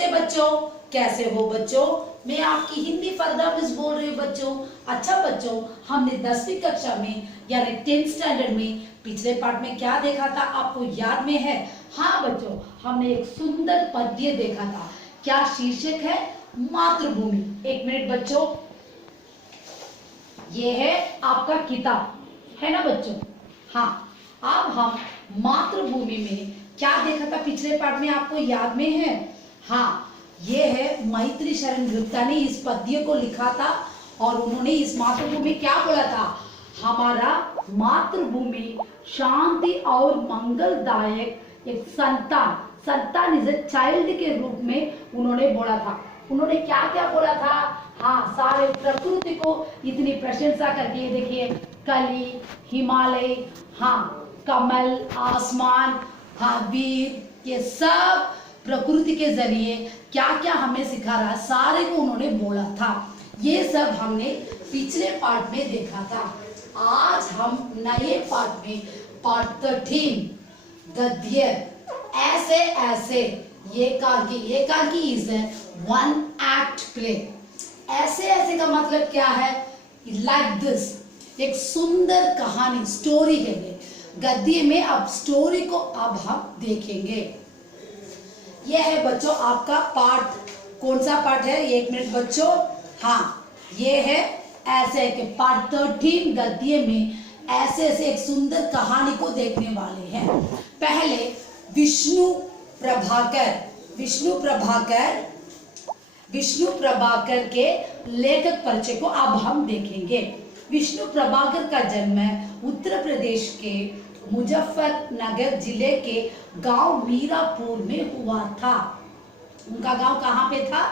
नमस्ते बच्चों, कैसे हो बच्चों। मैं आपकी हिंदी फरदा मिस बोल रही हूँ बच्चों। अच्छा बच्चों, हमने 10वीं कक्षा में यानी 10th स्टैंडर्ड में पिछले पार्ट में क्या देखा था, आपको याद में है? हाँ बच्चों, हमने एक सुंदर पद्य देखा था। क्या शीर्षक है? मातृभूमि। एक मिनट बच्चों, ये है आपका किताब, है ना बच्चों। हाँ, अब हम मातृभूमि में क्या देखा था पिछले पार्ट में, आपको याद में है? हाँ, ये है मैत्री शरण गुप्ता ने इस पद्य को लिखा था और उन्होंने इस मातृभूमि क्या बोला था? हमारा मातृभूमि शांति और मंगलदायक एक संतान इज ए चाइल्ड के रूप में उन्होंने बोला था। उन्होंने क्या क्या बोला था? हाँ, सारे प्रकृति को इतनी प्रशंसा करके, देखिए कली, हिमालय, हाँ कमल, आसमान, हाँ वीर, ये सब प्रकृति के जरिए क्या क्या हमें सिखा रहा है, सारे को उन्होंने बोला था। ये सब हमने पिछले पार्ट में देखा था। आज हम नए पार्ट में पार्ट 13 गद्य ऐसे ऐसे एकांकी इज वन एक्ट प्ले। ऐसे ऐसे का मतलब क्या है? लाइक दिस, एक सुंदर कहानी, स्टोरी है ये गद्य में। अब स्टोरी को अब हम देखेंगे। यह है बच्चों आपका पार्ट, कौन सा पार्ट है? एक मिनट बच्चों, हाँ ये है ऐसे के पार्ट 13 गद्य में ऐसे ऐसे एक सुंदर कहानी को देखने वाले हैं। पहले विष्णु प्रभाकर के लेखक परिचय को अब हम देखेंगे। विष्णु प्रभाकर का जन्म उत्तर प्रदेश के मुजफ्फरनगर जिले के गांव मीरापुर में हुआ था। उनका गांव कहाँ पे था?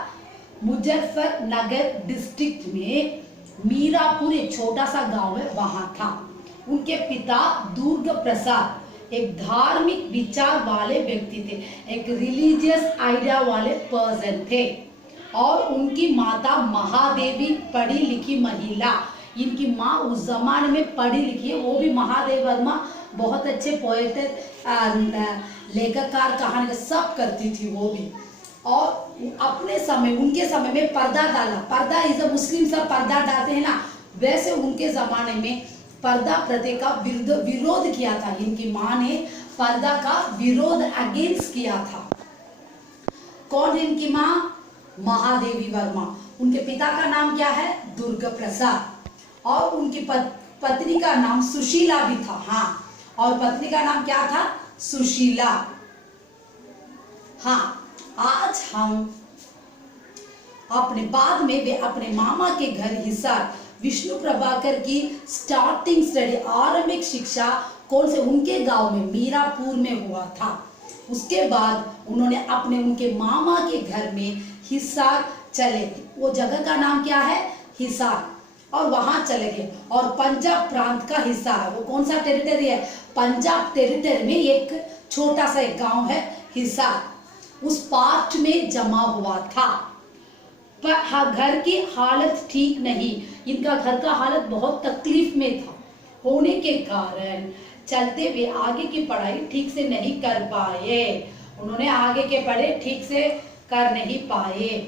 मुजफ्फरनगर डिस्ट्रिक्ट में मीरापुर एक छोटा सा गांव है, वहां था। उनके पिता दुर्ग प्रसाद एक धार्मिक विचार वाले व्यक्ति थे, एक रिलीजियस आइडिया वाले पर्सन थे। और उनकी माता महादेवी पढ़ी लिखी महिला। इनकी माँ उस जमाने में पढ़ी लिखी है, वो भी महादेव वर्मा, बहुत अच्छे पोएट, लेखककार, कहानी सब करती थी वो भी। और अपने समय, उनके समय में पर्दा डाला, पर्दा इज अ मुस्लिम, सब पर्दा डालते हैं ना, वैसे उनके जमाने में पर्दा प्रथा का विरोध किया था। इनकी माँ ने पर्दा का विरोध अगेंस्ट किया था। कौन इनकी माँ? महादेवी वर्मा। उनके पिता का नाम क्या है? दुर्ग प्रसाद। और उनकी पत्नी का नाम सुशीला भी था। हाँ, और पत्नी का नाम क्या था? सुशीला। हाँ, आज हम बाद में वे अपने मामा के घर हिसार विष्णु प्रभाकर की स्टार्टिंग स्टडी, आरंभिक शिक्षा कौन से? उनके गांव में मीरापुर में हुआ था। उसके बाद उन्होंने उनके मामा के घर में हिसार चले। वो जगह का नाम क्या है? हिसार। और वहां चले गए और पंजाब प्रांत का हिस्सा है। वो कौन सा टेरिटरी है? पंजाब टेरिटरी में एक छोटा सा एक गांव है हिसार, उस पार्ट में जमा हुआ था। पर घर की हालत ठीक नहीं, इनका घर का हालत बहुत तकलीफ में था होने के कारण चलते हुए आगे की पढ़ाई ठीक से नहीं कर पाए। उन्होंने आगे के पढ़े ठीक से कर नहीं पाए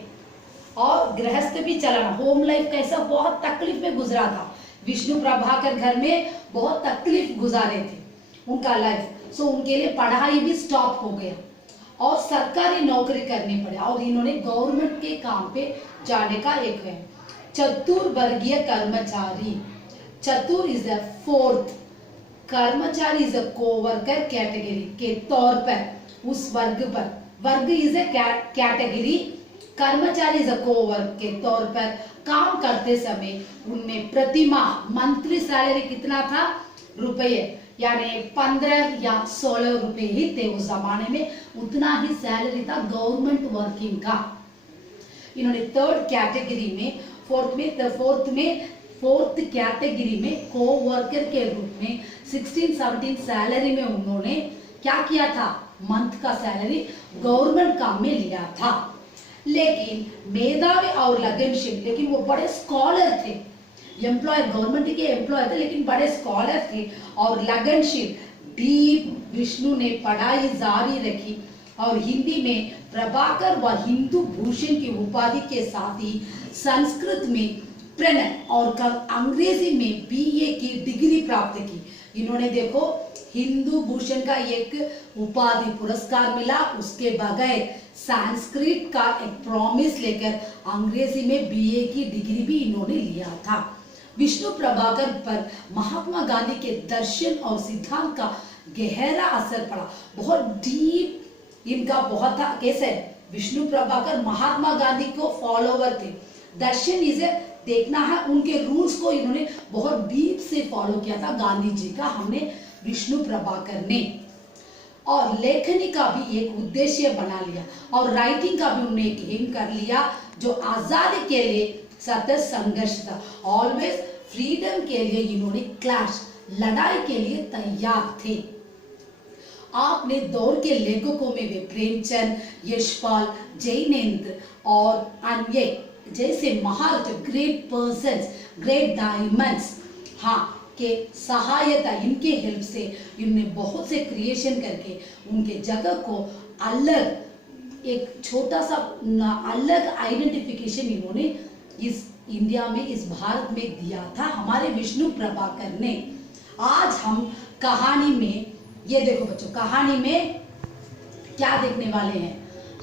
और गृहस्थ भी चलाना, होम लाइफ कैसा, बहुत तकलीफ में गुजरा था। विष्णु प्रभाकर घर में बहुत तकलीफ गुजारे थे उनका लाइफ। सो उनके लिए पढ़ाई भी स्टॉप हो गया और सरकारी नौकरी करनी पड़ी। और इन्होंने गवर्नमेंट के काम पे जाने का एक है चतुर्वर्गीय कर्मचारी। चतुर इज द फोर्थ, कर्मचारी इज अ कोवर्कर कैटेगरी के तौर पर, उस वर्ग पर, वर्ग इज ए कैटेगरी, कर्मचारी इज अ कोवर्क के तौर पर काम करते समय उनमें प्रतिमाह मंथली सैलरी कितना था? रुपये, यानी 15 या 16 रुपए ही थे उस जमाने में, उतना ही सैलरी था गवर्नमेंट वर्किंग का। इन्होंने थर्ड कैटेगरी में, फोर्थ कैटेगरी में कोवर्कर के रूप में 16-17 सैलरी में उन्होंने क्या किया था? मंथ का सैलरी गवर्नमेंट काम में लिया था। लेकिन मेधावी और लगनशील, लेकिन वो बड़े स्कॉलर थे, एम्प्लॉय, गवर्नमेंट के एम्प्लॉय थे लेकिन बड़े स्कॉलर थे और लगनशील। डीप विष्णु ने पढ़ाई जारी रखी और हिंदी में प्रभाकर व हिंदू भूषण की उपाधि के साथ ही संस्कृत में प्रणय और अंग्रेजी में बीए की डिग्री प्राप्त की। इन्होंने देखो हिंदू भूषण का एक उपाधि पुरस्कार मिला, उसके बगैर संस्कृत का एक प्रॉमिस लेकर अंग्रेजी में बीए की डिग्री भी इन्होंने लिया था। विष्णु प्रभाकर पर महात्मा गांधी के दर्शन और सिद्धांत का गहरा असर पड़ा, बहुत डीप इनका बहुत था। कैसे विष्णु प्रभाकर महात्मा गांधी को फॉलोवर थे, दर्शन इसे देखना है, उनके रूल्स को इन्होंने बहुत डीप से फॉलो किया था गांधी जी का हमने विष्णु प्रभाकर ने। और लेखनी का भी एक उद्देश्य बना लिया और राइटिंग का भी उन्होंने एक एम कर लिया, जो आजादी के लिए सतत संघर्ष था। ऑलवेज फ्रीडम के लिए इन्होंने क्लैश, लड़ाई के लिए तैयार थे। आपने दौर के लेखकों में वे प्रेमचंद, यशपाल, जैनेन्द्र और अन्य जैसे महारथ, ग्रेट पर्सन्स, ग्रेट डायमंड्स, हाँ के सहायता, इनके हेल्प से इन्होंने बहुत से क्रिएशन करके उनके जगह को अलग एक छोटा सा अलग आइडेंटिफिकेशन इन्होंने इस इंडिया में, इस भारत में दिया था हमारे विष्णु प्रभाकर ने। आज हम कहानी में ये देखो बच्चों, कहानी में क्या देखने वाले हैं?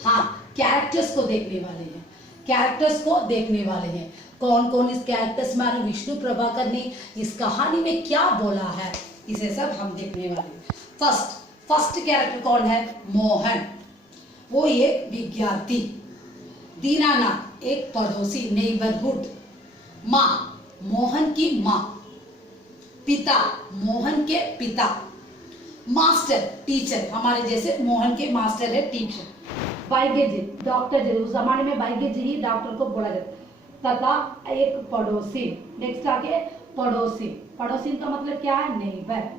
हाँ, कैरेक्टर्स को देखने वाले हैं, कैरेक्टर्स को देखने वाले हैं। कौन कौन इस कैरेक्टर्स में विष्णु प्रभाकर ने इस कहानी में क्या बोला है, इसे सब हम देखने वाले हैं। फर्स्ट कैरेक्टर कौन है? मोहन, वो एक विद्यार्थी। दीनानाथ एक पड़ोसी, नेबरहुड। माँ, मोहन की माँ। पिता, मोहन के पिता। मास्टर, टीचर, हमारे जैसे मोहन के मास्टर है टीचर। वैद्य जी, डॉक्टर जी, उस जमाने में वैद्य जी ही डॉक्टर को बोला जाता, तथा एक पड़ोसी। नेक्स्ट आके पड़ोसी, पड़ोसी का मतलब क्या है? नेबर।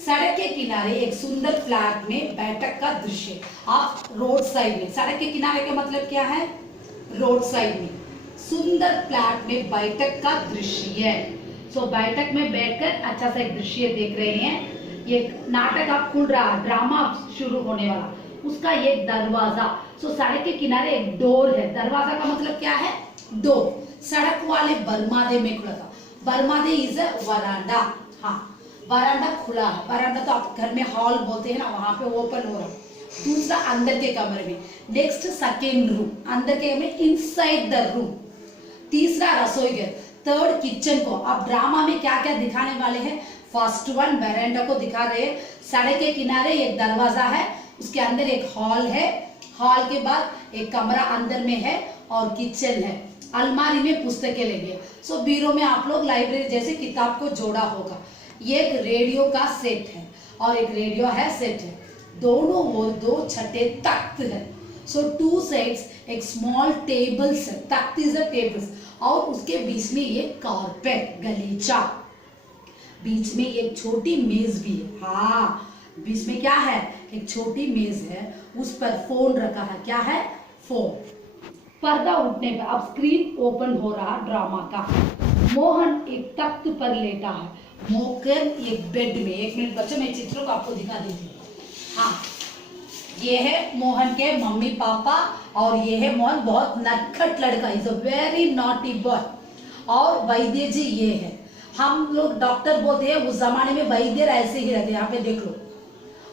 सड़क के किनारे एक सुंदर फ्लैट में बैठक का दृश्य। आप रोड साइड में, सड़क के किनारे का मतलब क्या है? रोड साइड में सुंदर फ्लैट में बैठक का दृश्य है। सो बैठक में बैठकर अच्छा सा एक दृश्य देख रहे हैं। एक नाटक आप खुल रहा, ड्रामा शुरू होने वाला, उसका एक दरवाजा। सो सड़क के किनारे एक डोर है। दरवाजा का मतलब क्या है? डोर। सड़क वाले बरमादे में खुला था। बरमादे इज अ वरांडा। हाँ, वरांडा खुला है। वरांडा तो आप घर में हॉल बोलते हैं ना, वहां पे ओपन हो रहा। दूसरा अंदर के कमरे में। नेक्स्ट सेकेंड रूम, अंदर के कमरे, इनसाइड द रूम। तीसरा रसोई घर। थर्ड किचन को। अब ड्रामा में क्या क्या दिखाने वाले हैं? फर्स्ट वन वरांडा को दिखा रहे हैं। सड़क के किनारे एक दरवाजा है, उसके अंदर एक हॉल है, हॉल के बाद एक कमरा अंदर में है और किचन है। अलमारी में पुस्तकें लगी है। सो बीरो में आप लोग लाइब्रेरी जैसे किताब को जोड़ा होगा। ये एक रेडियो का सेट है और एक रेडियो है सेट है। दोनों वो दो छठे तख्त है। सो टू साइड्स एक स्मॉल टेबल्स है। तख्त इज अ टेबल्स और उसके बीच में ये कारपेट, गलीचा। बीच में एक छोटी मेज भी है। हाँ, बीच में क्या है? एक छोटी मेज है, उस पर फोन रखा है। क्या है? फोन। पर्दा उठने पर अब स्क्रीन ओपन हो रहा ड्रामा का। मोहन एक तख्त पर लेटा है, मोहन एक बेड में। एक मिनट बच्चों, मैं चित्रों को आपको दिखा देती हूँ। हाँ, ये है मोहन के मम्मी पापा और ये है मोहन, बहुत नटखट लड़का, is a very naughty boy. और वैद्य जी ये है, हम लोग डॉक्टर बोलते हैं, उस जमाने में वैद्य ऐसे ही रहते, यहाँ पे देख लो।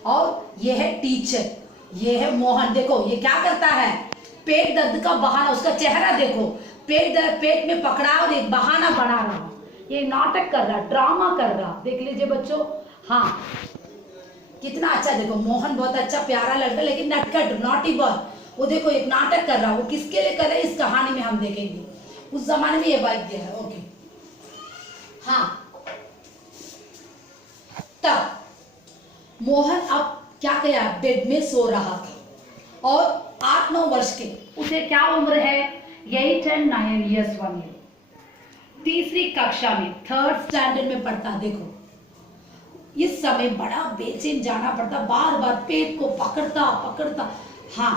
और ये है टीचर, ये है मोहन। देखो ये क्या करता है? पेट दर्द का बहाना, उसका चेहरा देखो, पेट में पकड़ा और एक बहाना बना रहा, ये नाटक कर रहा, ड्रामा कर रहा। देख लीजिए बच्चों। हाँ, कितना अच्छा। देखो मोहन बहुत अच्छा प्यारा लड़का, लेकिन नटखट, नॉटी बॉय। वो देखो एक नाटक कर रहा, वो किसके लिए कर रहा है इस कहानी में हम देखेंगे। उस जमाने में ये वैद्य है। ओके, हाँ। तब मोहन अब क्या किया? बेड में सो रहा था और 8-9 वर्ष के, उसे क्या उम्र है? 8 and 9 years 1 year। तीसरी कक्षा में, 3rd स्टैंडर्ड में पढ़ता। देखो इस समय बड़ा बेचैन जाना पड़ता, बार बार पेट को पकड़ता। हाँ,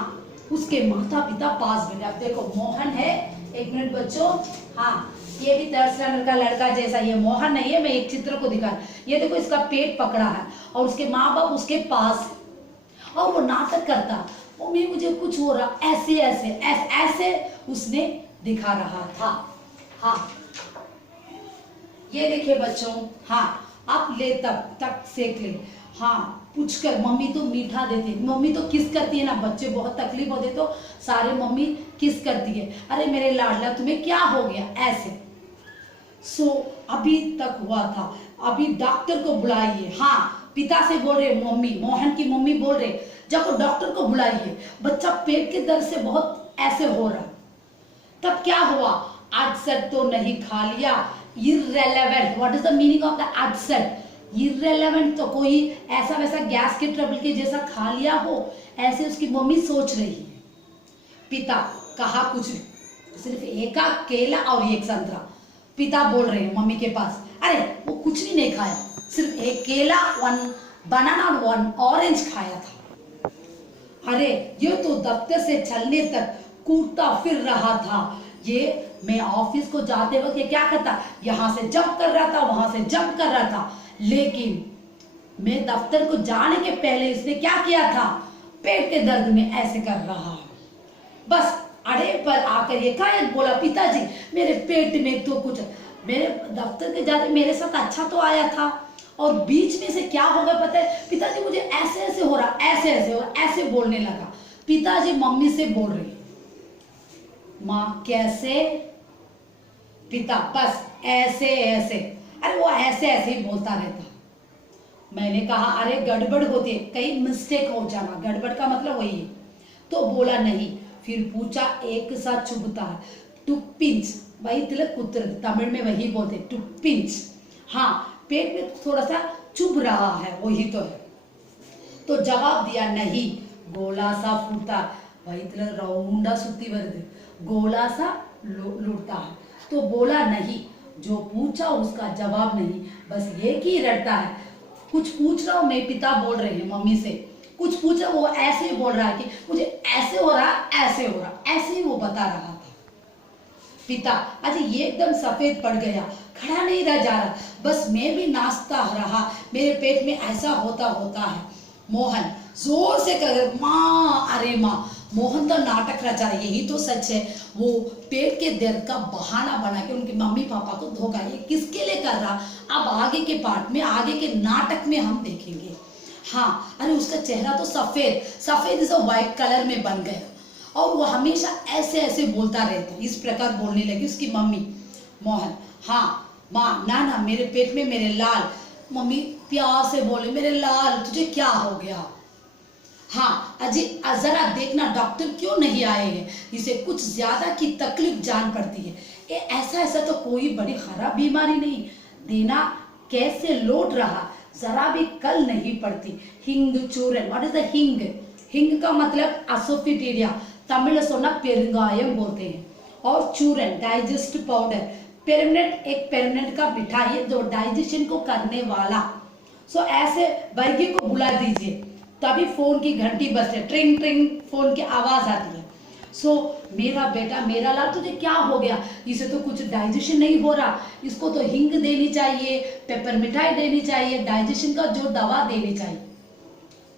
उसके माता पिता पास बैठे। अब देखो मोहन है, एक मिनट बच्चों। हाँ, ये भी 3rd स्टैंडर्ड का लड़का जैसा, ये मोहन नहीं है, मैं एक चित्र को दिखा, ये देखो इसका पेट पकड़ा है और उसके माँ बाप उसके पास है और वो नाटक करता, मम्मी मुझे कुछ हो रहा, ऐसे ऐसे ऐसे ऐसे उसने दिखा रहा था। हाँ ये देखिए बच्चों, हाँ आप ले तब तक सेक ले। हाँ पूछकर, मम्मी तो मीठा देती है, मम्मी तो किस करती है ना, बच्चे बहुत तकलीफ होते तो सारे मम्मी किस करती है, अरे मेरे लाडला तुम्हें क्या हो गया, ऐसे। सो अभी तक हुआ था, अभी डॉक्टर को बुलाइए। हाँ पिता से बोल रहे, मम्मी, मोहन की मम्मी बोल रहे जाओ डॉक्टर को बुलाइए, बच्चा पेट के दर्द से बहुत ऐसे हो रहा। तब क्या हुआ, अल्सर तो नहीं खा लिया, irrelevant, what is the meaning of the ulcer, irrelevant तो कोई ऐसा वैसा गैस के ट्रबल के जैसा खा लिया हो, ऐसे उसकी मम्मी सोच रही है। पिता कहा कुछ नहीं, सिर्फ एक केला और एक संतरा। पिता बोल रहे हैं मम्मी के पास, अरे वो कुछ भी नहीं खाया, सिर्फ एक केला, 1 बनाना और 1 ऑरेंज खाया था। अरे ये तो दफ्तर से चलने तक कूदता फिर रहा था, ये मैं ऑफिस को जाते वक्त ये क्या करता, यहाँ से जंप कर रहा था, वहां से जंप कर रहा था, लेकिन मैं दफ्तर को जाने के पहले इसने क्या किया था, पेट के दर्द में ऐसे कर रहा है। बस अड़े पर आकर ये कायद बोला, पिताजी मेरे पेट में तो कुछ, मेरे दफ्तर के जाते मेरे साथ अच्छा तो आया था और बीच में से क्या होगा पता है, पिताजी मुझे ऐसे ऐसे हो रहा, ऐसे ऐसे और ऐसे बोलने लगा। पिताजी मम्मी से बोल रही, माँ कैसे, पिता बस ऐसे ऐसे, अरे वो ऐसे ऐसे ही बोलता रहता। मैंने कहा अरे गड़बड़ होती है, कहीं मिस्टेक हो जाना, गड़बड़ का मतलब वही है। तो बोला नहीं, फिर पूछा एक साथ चुभता है, टू पिंच, वही तिलक कुत्र तमिळ में वही बोलते टू पिंच। हाँ पेट में थोड़ा सा चुभ रहा है, वही तो है। तो जवाब दिया नहीं, गोला सा फूटता, वही तिलक राउंडा सुत्ती वर्द, गोला सा लुटता है। तो बोला नहीं, जो पूछा उसका जवाब नहीं, बस एक ही रटता है। कुछ पूछ रहा हूं मैं, पिता बोल रहे हैं मम्मी से, कुछ पूछा वो ऐसे ही बोल रहा है कि मुझे ऐसे हो रहा, ऐसे हो रहा, ऐसे ही वो बता रहा था। पिता अजय ये एकदम सफेद पड़ गया, खड़ा नहीं रह जा रहा, बस मैं भी नाचता रहा, मेरे पेट में ऐसा होता होता है। मोहन जोर से कर, माँ, अरे माँ। मोहन तो नाटक रचा, यही तो सच है, वो पेट के दर्द का बहाना बना के उनके मम्मी पापा को धोखा, ये किसके लिए कर रहा, अब आगे के पार्ट में, आगे के नाटक में हम देखेंगे। हाँ अरे उसका चेहरा तो सफेद सफेद से व्हाइट कलर में बन गया और वो हमेशा ऐसे ऐसे बोलता रहता, इस प्रकार बोलने लगी उसकी मम्मी। मोहन हाँ माँ, ना ना मेरे पेट में मेरे लाल। मम्मी प्यार से बोले, मेरे लाल तुझे क्या हो गया। हाँ अजय जरा देखना डॉक्टर क्यों नहीं आए हैं, इसे कुछ ज्यादा की तकलीफ जान पड़ती है। ये ऐसा ऐसा तो कोई बड़ी खराब बीमारी नहीं, देना कैसे लौट रहा, जरा भी कल नहीं पड़ती। हिंग चूरन, व्हाट इज द हिंग, हिंग का मतलब असोफिटेरिया, तमिल सोना पेरुंगायम बोलते हैं, और चूरन डाइजेस्ट पाउडर, पेरमानेंट एक पेरमानेंट का मिठाई है जो डाइजेशन को करने वाला। सो ऐसे वैद्य को बुला दीजिए, तभी फोन की घंटी बजते, ट्रिंग ट्रिंग फोन की आवाज आती है। सो मेरा बेटा, मेरा लाल तुझे क्या हो गया, इसे तो कुछ डाइजेशन नहीं हो रहा, इसको तो हिंग देनी चाहिए, पेपर मिठाई देनी चाहिए, डाइजेशन का जो दवा देनी चाहिए।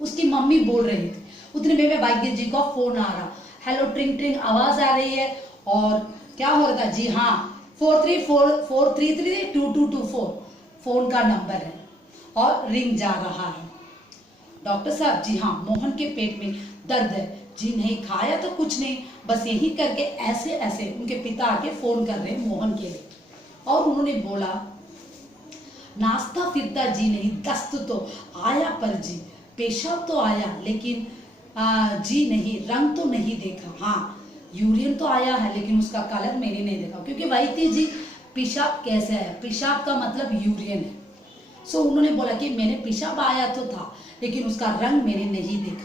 उसकी मम्मी बोल रही थी, उतने में वैद्य जी का फोन आ रहा, हेलो ट्रिंग ट्रिंग आवाज आ रही है, और क्या हो रहा था जी, हाँ 4343322224 फोन का नंबर है और रिंग जा रहा है। डॉक्टर साहब जी हाँ, मोहन के पेट में दर्द है जी, नहीं खाया तो कुछ नहीं, बस यही करके ऐसे ऐसे। उनके पिता आके फोन कर रहे हैं मोहन के लिए, और उन्होंने बोला नाश्ता फिरता जी नहीं, दस्त तो आया पर जी, पेशाब तो आया लेकिन जी नहीं, रंग तो नहीं देखा, हाँ यूरिन तो आया है लेकिन उसका कलर मैंने नहीं देखा, क्योंकि वैद्य जी पेशाब कैसे है, पेशाब का मतलब यूरिन है। सो उन्होंने बोला कि मैंने पेशाब आया तो था लेकिन उसका रंग मैंने नहीं देखा,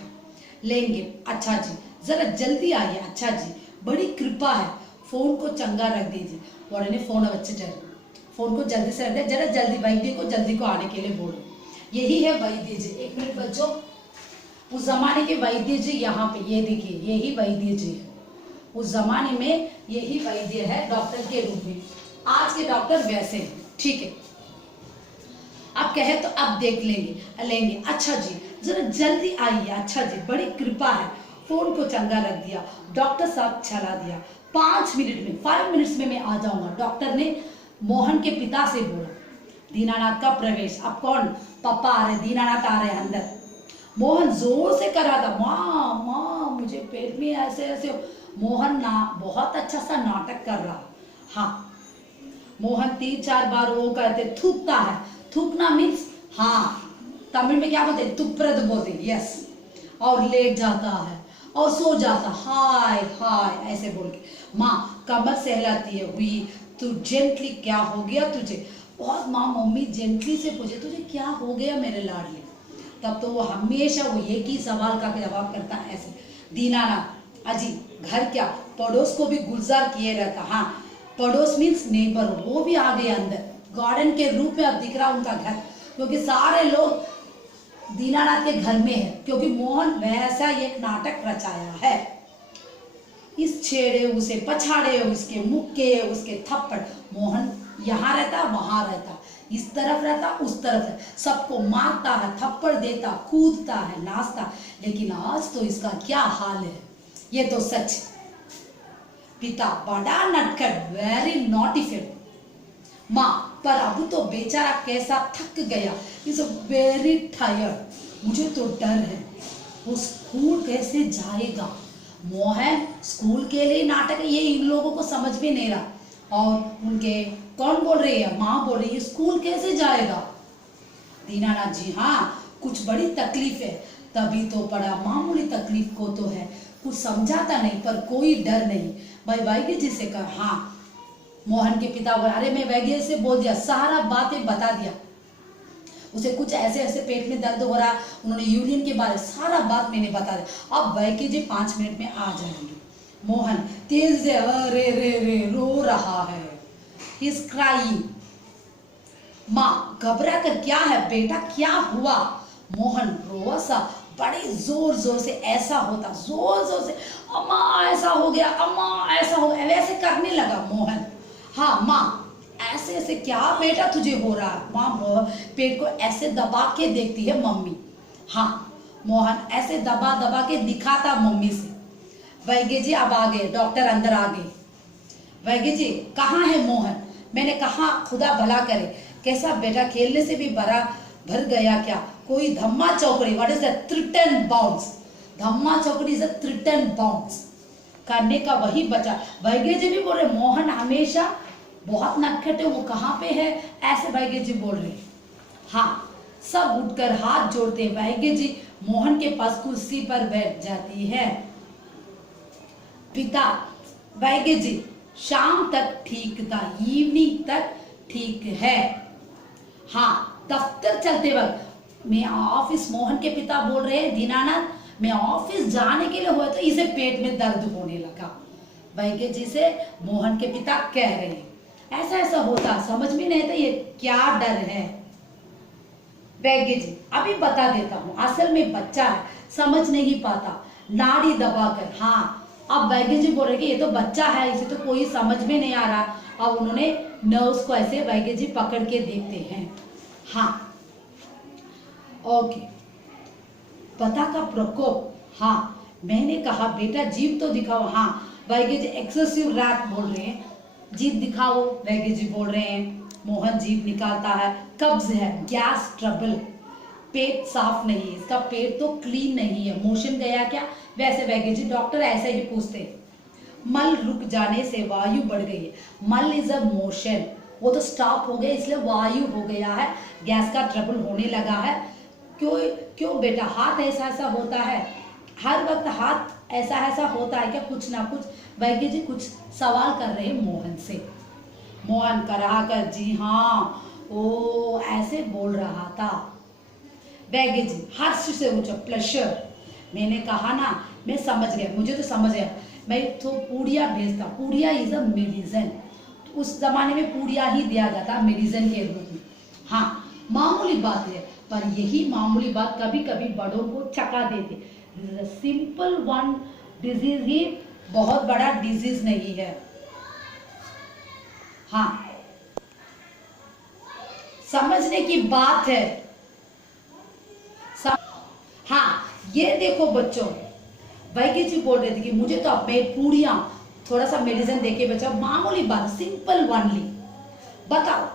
लेंगे अच्छा जी, जरा जल्दी आइए, अच्छा जी बड़ी कृपा है, फोन को चंगा रख दीजिए। बड़े ने फोन अब अच्छे चल, फोन को जल्दी से रख दिया, जरा जल्दी वैद्य को जल्दी को आने के लिए बोलो। यही है वैद्य जी, एक मिनट बच्चों, उस जमाने के वैद्य जी यहाँ पे, ये देखिए यही वैद्य जी है, उस जमाने में यही वैद्य है डॉक्टर के रूप में। आज के डॉक्टर वैसे हैं, ठीक है। आप कहे तो अब देख लेंगे। अच्छा जी जरा जल्दी आइए। अच्छा जी बड़ी कृपा है। फोन को चंगा रख दिया। डॉक्टर साहब चला दिया। 5 मिनट्स में मैं आ जाऊंगा। डॉक्टर ने मोहन के पिता से बोला। दीनानाथ का प्रवेश। अब कौन? पापा आ रहे, दीनानाथ आ रहे अंदर। मोहन जोर से कर रहा था, माँ माँ मुझे पेट में ऐसे ऐसे। मोहन ना बहुत अच्छा सा नाटक कर रहा। हाँ, मोहन 3-4 बार वो कहते थूकता है। थूकना मीन्स, हाँ तमिल में क्या बोलते? तुप्रद बोलते, यस। और लेट जाता है और सो जाता, हाय हाय ऐसे बोल के। माँ कमर सहलाती है, हुई तू जेंटली, क्या हो गया तुझे? बहुत। माँ मम्मी जेंटली से पूछे तुझे क्या हो गया मेरे लाडले? तब तो वो हमेशा वो एक ही सवाल का जवाब करता है ऐसे। दीनानाथ अजी घर क्या? पड़ोस को भी गुलजार किए रहता। हाँ, पड़ोस मीन्स नेबर, वो भी आ गए अंदर। गार्डन के रूप में अब दिख रहा उनका घर, क्योंकि सारे लोग दीनानाथ के घर में है, क्योंकि मोहन वैसा एक नाटक रचाया है। इस छेड़े उसे पछाड़े, उसके मुक्के, उसके थप्पड़। मोहन यहाँ रहता वहां रहता, इस तरफ रहता उस तरफ रहता, सबको मारता है, थप्पड़ देता, कूदता है, नाचता। लेकिन आज तो इसका क्या हाल है, ये तो सच। पिता बड़ा नटखट, वेरी नॉटी फेलो। माँ पर अब तो बेचारा कैसा थक गया, इज वेरी टायर्ड। मुझे तो डर है वो स्कूल कैसे जाएगा। मोहन स्कूल के लिए नाटक, ये इन लोगों को समझ में नहीं रहा। और उनके कौन बोल रही है? माँ बोल रही है स्कूल कैसे जाएगा। दीनानाथ जी हाँ कुछ बड़ी तकलीफ है। तभी तो पड़ा, मामूली तकलीफ को तो है, कुछ समझाता नहीं पर कोई डर नहीं। भाई वैद्य जी से कहा। हाँ, मोहन के पिता बोले अरे मैं वैद्य से बोल दिया, सारा बातें बता दिया उसे। कुछ ऐसे ऐसे पेट में दर्द हो रहा, उन्होंने यूरिन के बारे सारा बात मैंने बता दिया। अब वैद्य जी 5 मिनट में आ जाएंगे। मोहन तेज से अरे रे रे रो रहा है, ही इज क्राइंग। माँ घबरा कर क्या है बेटा क्या हुआ? मोहन रोआ सा, बड़े जोर जोर से ऐसा होता, जोर जोर से अम्मा ऐसा हो गया, अम्मा ऐसा हो गया, वैसे करने लगा मोहन। हाँ माँ ऐसे ऐसे क्या बेटा तुझे हो रहा है? माँ पेट को ऐसे दबा के देखती है मम्मी। हाँ, मोहन ऐसे दबा दबा के दिखाता मम्मी से। वैद्य जी अब आ गए, डॉक्टर अंदर आ गए। वैद्य जी कहाँ है मोहन? मैंने कहा खुदा भला करे। कैसा बेटा, खेलने से भी भरा भर गया क्या? कोई धम्मा चौकड़ी, what is that? Thirteen bounce. धम्मा चौकड़ी इज अ थ्रिटन बाउंस करने का वही बचा। वैद्य जी भी बोल रहे मोहन हमेशा बहुत नटखट है, वो कहाँ पे है, ऐसे वैद्य जी बोल रहे। हाँ, सब उठकर हाथ जोड़ते वैद्य जी मोहन के पास कुर्सी पर बैठ जाती है। पिता वैद्य जी शाम तक ठीक था, इवनिंग तक ठीक है। हाँ, दफ्तर चलते वक्त मैं ऑफिस, मोहन के पिता बोल रहे हैं दीनानाथ मैं ऑफिस जाने के लिए हुआ तो इसे पेट में दर्द होने लगा। वैद्य जी से मोहन के पिता कह रहे हैं ऐसा ऐसा होता, समझ में नहीं आता ये क्या डर है। वैद्य जी अभी बता देता हूँ, असल में बच्चा है समझ नहीं पाता, नाड़ी दबाकर। हाँ, अब वैद्य जी बोल रहे कि ये तो बच्चा है, इसे तो कोई समझ में नहीं आ रहा। अब उन्होंने नर्व्स को ऐसे वैद्य जी पकड़ के देखते हैं। हाँ ओके, पता का प्रकोप। हाँ, मैंने कहा बेटा जीभ तो दिखाओ। हाँ, वैद्य जी एक्सेसिव रैट बोल रहे हैं, जीभ दिखाओ, वैद्य जी बोल रहे हैं। मोहन जीभ निकालता है, कब्ज है, गैस ट्रबल, पेट साफ नहीं है, इसका पेट तो क्लीन नहीं है, मोशन गया क्या? वैसे वैद्य जी डॉक्टर ऐसे ही पूछते हैं। मल रुक जाने से वायु बढ़ गई है। मल इज अ मोशन, वो तो स्टॉप हो गया इसलिए वायु हो गया है, गैस का ट्रबल होने लगा है। क्यों क्यों बेटा, हाथ ऐसा ऐसा होता है, हर वक्त हाथ ऐसा ऐसा होता है क्या? कुछ ना कुछ। वैद्य जी कुछ सवाल कर रहे हैं मोहन से। मोहन करा कर जी हाँ ओ ऐसे बोल रहा था। वैद्य जी हर्ष से पूछा, प्लेजर। मैंने कहा ना मैं समझ गया, मुझे तो समझ गया, मैं तो पूड़िया भेजता। पूड़िया इज अ मेडिसिन, उस जमाने में पूड़िया ही दिया जाता मेडिसिन के रूप में। हाँ, मामूली बात है, पर यही मामूली बात कभी कभी बड़ों को चका देती। सिंपल वन डिजीज ही बहुत बड़ा डिजीज नहीं है। हाँ, समझने की बात है। हाँ, ये देखो बच्चों, वैद्य जी बोल रहे थे कि मुझे तो अब पूड़ियाँ थोड़ा सा मेडिसिन देके बचाओ, मामूली बात, सिंपल वनली। बताओ,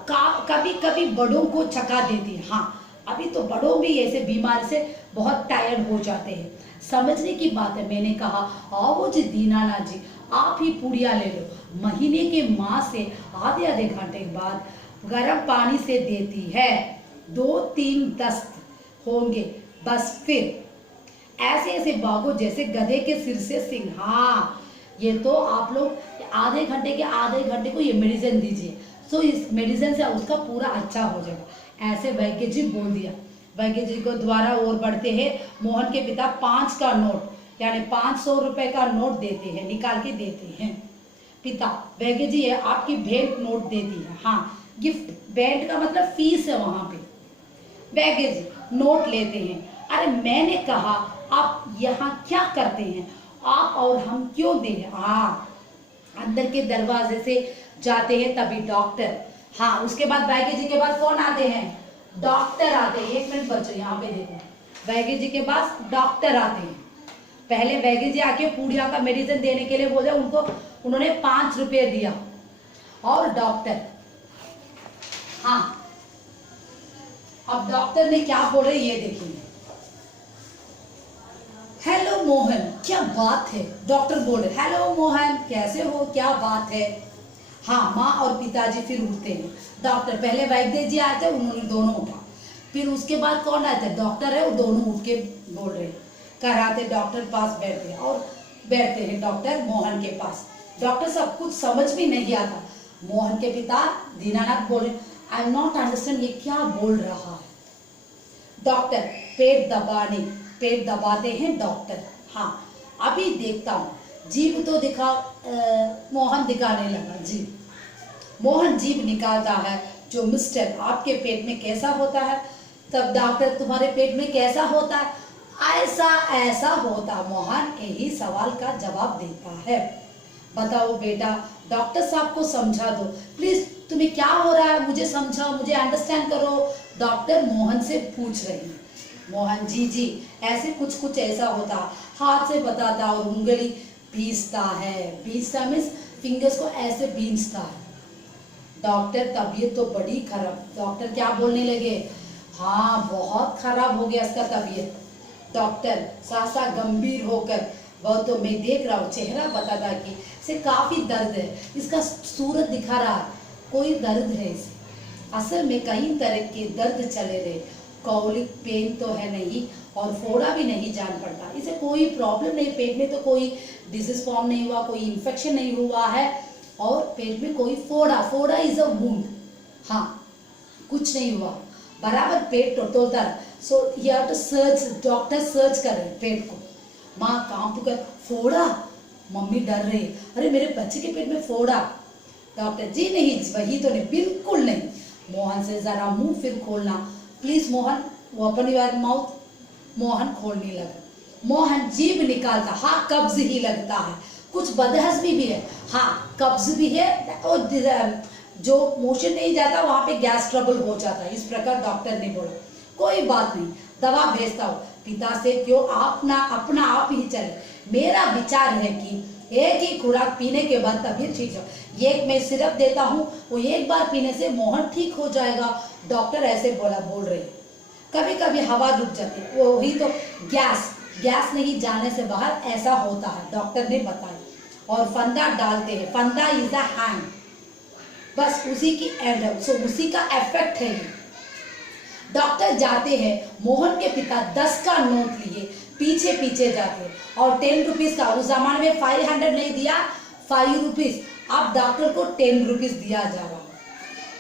कभी कभी बड़ों को चका देती है। हाँ, अभी तो बड़ों भी ऐसे बीमारी से बहुत टायर्ड हो जाते हैं। समझने की बात है। मैंने कहा आओ जी दीनानाथ जी, आप ही पूड़िया ले लो। महीने के माँ से आधे आधे घंटे के बाद गर्म पानी से देती है। 2-3 दस्त होंगे बस, फिर ऐसे ऐसे भागो जैसे गधे के सिर से सिंह। हाँ, ये तो आप लोग आधे घंटे को ये मेडिसिन दीजिए, तो इस मेडिसिन से उसका पूरा अच्छा हो जाएगा। ऐसे वैद्य जी बोल दिया। वैद्य जी को द्वारा और बढ़ते हैं। मोहन के पिता 5 का नोट यानी 500 रुपए का नोट देते हैं, निकाल के देते हैं। पिता, वैद्य जी है आपकी भेंट नोट देती है। हाँ, गिफ्ट, भेंट का मतलब फीस है वहां पे। वैद्य जी नोट लेते हैं। अरे मैंने कहा आप यहाँ क्या करते हैं, आप और हम क्यों दें। हाँ, अंदर के दरवाजे से जाते हैं तभी डॉक्टर। हाँ, उसके बाद वैद्य जी के बाद कौन आते हैं, डॉक्टर आते हैं। 1 मिनट बच्चों, यहाँ पे देखो, वैद्य जी के पास डॉक्टर आते हैं। पहले वैद्य जी आके पूड़िया का मेडिसिन देने के लिए बोले, उन्होंने 5 रुपये दिया। और डॉक्टर, हाँ, अब डॉक्टर ने क्या बोले ये देखिए। हेलो मोहन, क्या बात है। डॉक्टर बोले हेलो मोहन, कैसे हो, क्या बात है। हाँ, माँ और पिताजी फिर उठते हैं। डॉक्टर, पहले वैद्य जी आए थे, उन्होंने दोनों उठा। फिर उसके बाद कौन आए थे, डॉक्टर है, वो दोनों उठ के बोल रहे कराते। डॉक्टर पास बैठते और बैठते हैं डॉक्टर मोहन के पास। डॉक्टर सब कुछ समझ भी नहीं आता। मोहन के पिता दीनानाथ बोले आई एम नॉट अंडरस्टैंड, ये क्या बोल रहा है। डॉक्टर पेट दबाते हैं डॉक्टर। हाँ, अभी देखता हूँ, जीभ तो दिखा। मोहन दिखाने लगा जीभ। मोहन जीभ निकालता है। जो मिस्टर, आपके पेट में कैसा होता है। तब डॉक्टर, तुम्हारे पेट में कैसा होता है। ऐसा ऐसा होता। मोहन यही सवाल का जवाब देता है। बताओ बेटा, डॉक्टर साहब को समझा दो प्लीज, तुम्हें क्या हो रहा है, मुझे समझाओ, मुझे अंडरस्टैंड करो। डॉक्टर मोहन से पूछ रहे हैं। मोहन, जी ऐसे कुछ ऐसा होता। हाथ से बताता और उंगली बीसता है। बीसता मीन्स फिंगर्स को ऐसे बींचता है। डॉक्टर, तबीयत तो बड़ी खराब। डॉक्टर क्या बोलने लगे, हाँ बहुत खराब हो गया इसका तबीयत। डॉक्टर सहसा गंभीर होकर, वह तो मैं देख रहा हूँ, चेहरा बताता कि इसे काफी दर्द है, इसका सूरत दिखा रहा है, कोई दर्द है इसे। असल में कई तरह के दर्द चले रहे। कॉलिक पेन तो है नहीं और फोड़ा भी नहीं जान पड़ता। इसे कोई प्रॉब्लम नहीं, पेट में तो कोई डिजीज फॉर्म नहीं हुआ, कोई इन्फेक्शन नहीं हुआ है और पेट में कोई फोड़ा इज अ वुंड। हाँ, कुछ नहीं हुआ, बराबर पेट टटोलता रहा। So you have to search, doctor search कर रहे पेट को। माँ कांप कर, फोड़ा। मम्मी डर रही, अरे मेरे बच्चे के पेट में फोड़ा। डॉक्टर, जी नहीं, वही तो नहीं, बिल्कुल नहीं। मोहन से जरा मुंह फिर खोलना please. Mohan, open your mouth. Mohan खोलने लगा। मोहन जीभ निकालता। हाँ, कब्ज ही लगता है, कुछ बदहजमी भी है। हाँ, कब्ज भी है और जो मोशन नहीं जाता वहां पे गैस ट्रबल हो जाता है। इस प्रकार डॉक्टर ने बोला, कोई बात नहीं, दवा भेजता हूँ। पिता से क्यों अपना आप ही चले। मेरा विचार है कि एक ही खुराक पीने के बाद तबीयत ठीक हो। एक मैं सिरप देता हूँ, वो एक बार पीने से मोहन ठीक हो जाएगा। डॉक्टर ऐसे बोल रहे। कभी कभी हवा रुक जाती है, वही तो गैस नहीं जाने से बाहर ऐसा होता है, डॉक्टर ने बताया। और फंदा डालते हैं। फंदा इज अ हैंड, बस उसी की एंड, सो उसी का इफेक्ट है। डॉक्टर जाते हैं। मोहन के पिता 10 का नोट लिए पीछे पीछे जाते और 10 रुपीज का, उस जमाने में 500 नहीं दिया, 5 रुपीज। अब डॉक्टर को 10 रुपीज दिया जा रहा।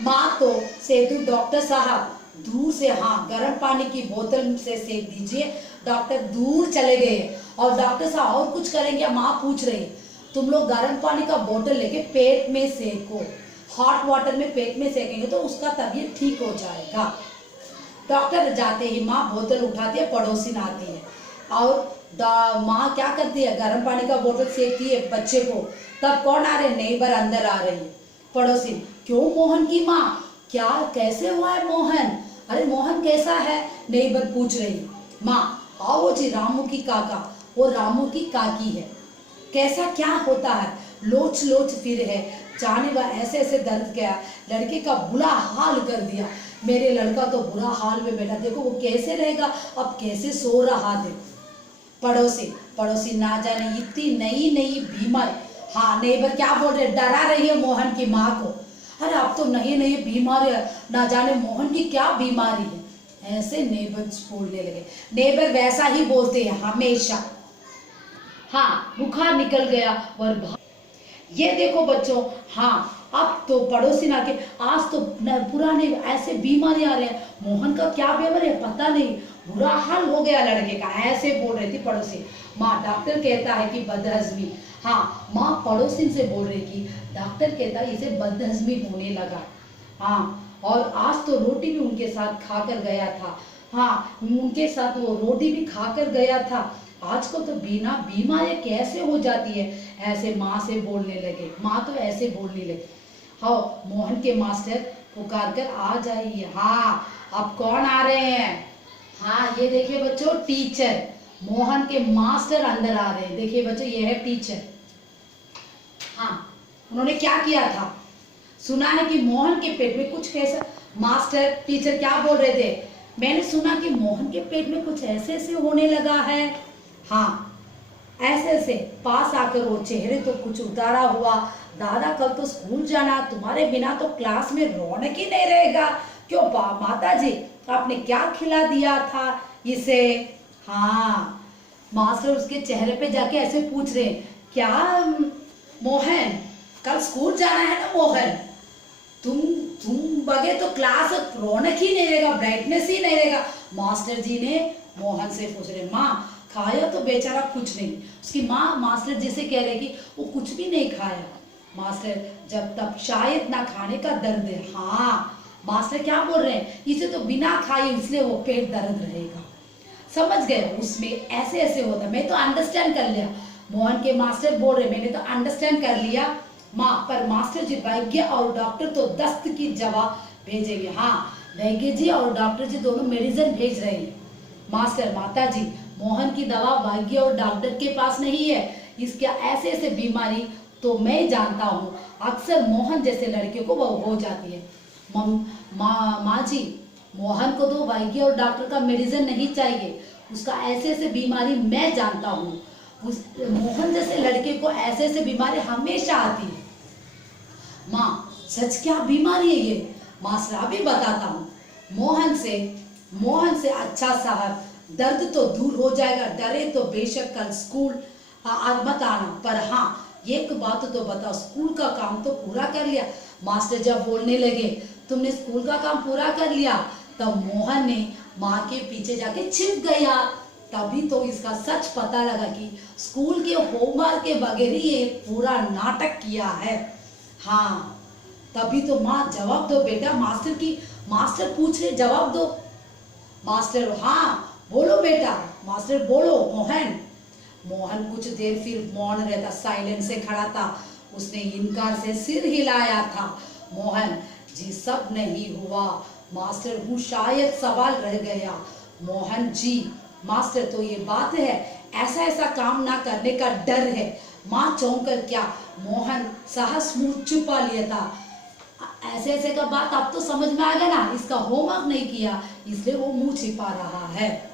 माँ तो सेतु, डॉक्टर साहब दूर से, हाँ गर्म पानी की बोतल से सेक दीजिए। डॉक्टर दूर चले गए और डॉक्टर साहब और कुछ करेंगे। माँ पूछ रही, तुम लोग गर्म पानी का बोतल लेके पेट में सेको, हॉट वाटर में पेट में सेकेंगे तो उसका तबीयत ठीक हो जाएगा। डॉक्टर जाते ही माँ बोतल उठाती है, पड़ोसी आती है और माँ क्या करती है, गर्म पानी का बोतल सेकती है बच्चे को। तब कौन आ रहे, नेबर अंदर आ रही है, पड़ोसी। क्यों मोहन की माँ, क्या कैसे हुआ है मोहन? अरे मोहन कैसा है? नेबर पूछ रही। माँ, आओ जी, रामू की काका, वो रामू की काकी है। कैसा क्या होता है? लोच लोच फिर है, जाने वा ऐसे ऐसे दर्द गया, लड़के का बुरा हाल कर दिया। मेरे लड़का तो बुरा हाल में बैठा, देखो वो कैसे रहेगा, अब कैसे सो रहा है। पड़ोसी पड़ोसी ना जाने इतनी नई नई बीमारी। हाँ, नेबर क्या बोल रहे, डरा रही है मोहन की माँ को। अरे अब तो नई नई बीमारी है, ना जाने मोहन की क्या बीमारी है। ऐसे नेबर बोलने लगे। नेबर वैसा ही बोलते हैं हमेशा। हाँ, बुखार निकल गया और ये देखो बच्चों, हाँ अब तो पड़ोसी ना के आज तो पुराने ऐसे बीमारी आ रहे हैं। मोहन का क्या बीमारी है पता नहीं, बुरा हाल हो गया लड़के का, ऐसे बोल रही थी पड़ोसी। माँ, डॉक्टर कहता है कि बदहजमी। हाँ, माँ पड़ोसी से बोल रही कि डॉक्टर कहता है इसे बदहजमी होने लगा। हाँ, और आज तो रोटी भी उनके साथ खाकर गया था। हाँ, उनके साथ वो रोटी भी खाकर गया था। आज को तो बिना बीमारी कैसे हो जाती है, ऐसे माँ से बोलने लगे। माँ तो ऐसे बोलने लगी। हाँ, मोहन के मास्टर पुकार कर आ जाइए। हाँ, अब कौन आ रहे हैं? हाँ, ये देखिए बच्चों, टीचर। मोहन के मास्टर अंदर आ रहे हैं। देखिए बच्चों, ये है टीचर। हाँ, उन्होंने क्या किया था? सुना है कि मोहन के पेट में कुछ कैसा। मास्टर टीचर क्या बोल रहे थे? मैंने सुना कि मोहन के पेट में कुछ ऐसे ऐसे होने लगा है। हाँ, ऐसे ऐसे पास आकर वो चेहरे तो कुछ उतारा हुआ। दादा, कल तो स्कूल जाना, तुम्हारे बिना तो क्लास में रौनक ही नहीं रहेगा। क्यों माता जी, आपने क्या खिला दिया था इसे? हाँ, मास्टर उसके चेहरे पे जाके ऐसे पूछ रहे, क्या मोहन, कल स्कूल जाना है ना मोहन? तुम तुम बगैर तो क्लास रौनक ही नहीं रहेगा, ब्राइटनेस ही नहीं रहेगा। मास्टर जी ने मोहन से पूछ रहे, माँ खाया तो बेचारा कुछ नहीं। उसकी माँ मास्टर जी से कह रहे कि वो कुछ भी नहीं खाया। मास्टर, जब तक शायद ना खाने का दर्द है। हाँ, मास्टर क्या बोल रहे हैं, इसे तो बिना खाए इसलिए वो पेट दर्द रहेगा। समझ गए, उसमें ऐसे ऐसे होता। मैं तो अंडरस्टैंड कर लिया। मोहन के मास्टर बोल रहे, मैंने तो अंडरस्टैंड कर लिया माँ, पर मास्टर जी वैद्य और डॉक्टर तो दस्त की जवाब भेजेंगे। हाँ, वैद्य जी और डॉक्टर जी दोनों मेडिसिन भेज रहे हैं। मास्टर, माता जी, मोहन की दवा वैद्य और डॉक्टर के पास नहीं है। इसके ऐसे ऐसे बीमारी तो मैं जानता हूँ, अक्सर मोहन जैसे लड़के को वो हो जाती है। माँ जी, मोहन को तो वैद्य और डॉक्टर का मेडिसिन नहीं चाहिए, उसका ऐसे ऐसे बीमारी मैं जानता हूँ। उस मोहन जैसे लड़के को ऐसे ऐसे बीमारी हमेशा आती है। माँ, सच क्या बीमारी है ये? मास्टर अभी बताता हूँ। मोहन से अच्छा साहब, दर्द तो दूर हो जाएगा, डरे तो बेशक कल स्कूल मत आना, पर हाँ एक बात तो बताओ, स्कूल का काम तो पूरा कर लिया? मास्टर जब बोलने लगे, तुमने स्कूल का काम पूरा कर लिया, तब मोहन ने माँ के पीछे जाके छिप गया। तभी तो इसका सच पता लगा कि स्कूल के होमवर्क के बगैर ही ये पूरा नाटक किया है। हाँ, तभी तो माँ जवाब दो बेटा, मास्टर पूछ रहे, जवाब दो। मास्टर, हाँ बोलो बेटा। मास्टर, बोलो मोहन कुछ देर फिर मौन रहता, साइलेंट से खड़ा था। उसने इनकार से सिर हिलाया था। मोहन जी, सब नहीं हुआ। मास्टर हूँ, शायद सवाल रह गया। मोहन जी, मास्टर तो ये बात है, ऐसा ऐसा काम ना करने का डर है। माँ चौंक कर क्या? मोहन साहस मुंह छुपा लिया था। ऐसे ऐसे का बात अब तो समझ में आ गया ना, इसका होमवर्क नहीं किया इसलिए वो मुंह छिपा रहा है।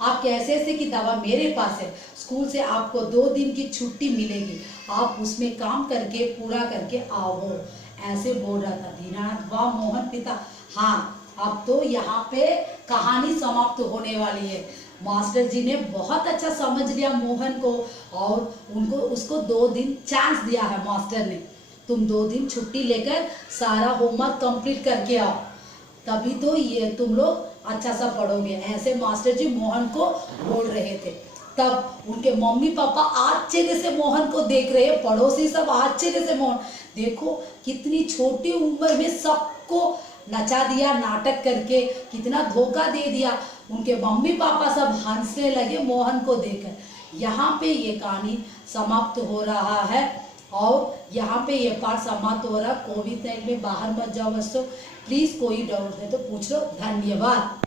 आपके ऐसे ऐसे की दवा मेरे पास है, स्कूल से आपको 2 दिन की छुट्टी मिलेगी, आप उसमें काम करके पूरा करके आओ, ऐसे बोल रहा था दीनानाथ। वाह मोहन पिता। हाँ, अब तो यहाँ पे कहानी समाप्त होने वाली है। मास्टर जी ने बहुत अच्छा समझ लिया मोहन को, और उसको 2 दिन चांस दिया है मास्टर ने। तुम 2 दिन छुट्टी लेकर सारा होमवर्क कंप्लीट करके आओ, तभी तो ये तुम लोग अच्छा सा पढ़ोगे, ऐसे मास्टर जी मोहन को बोल रहे थे। तब उनके मम्मी पापा आश्चर्य से मोहन को देख रहे हैं, पड़ोसी सब आश्चर्य से मोहन, देखो कितनी छोटी उम्र में सबको नचा दिया, नाटक करके कितना धोखा दे दिया। उनके मम्मी पापा सब हंसने लगे मोहन को देखकर। यहाँ पे ये कहानी समाप्त हो रहा है। और यहाँ पे ये पार्ट समाप्त हो रहा। कोविड-19 में बाहर मत जाओ बच्चों, प्लीज कोई डाउट है तो पूछ लो। धन्यवाद।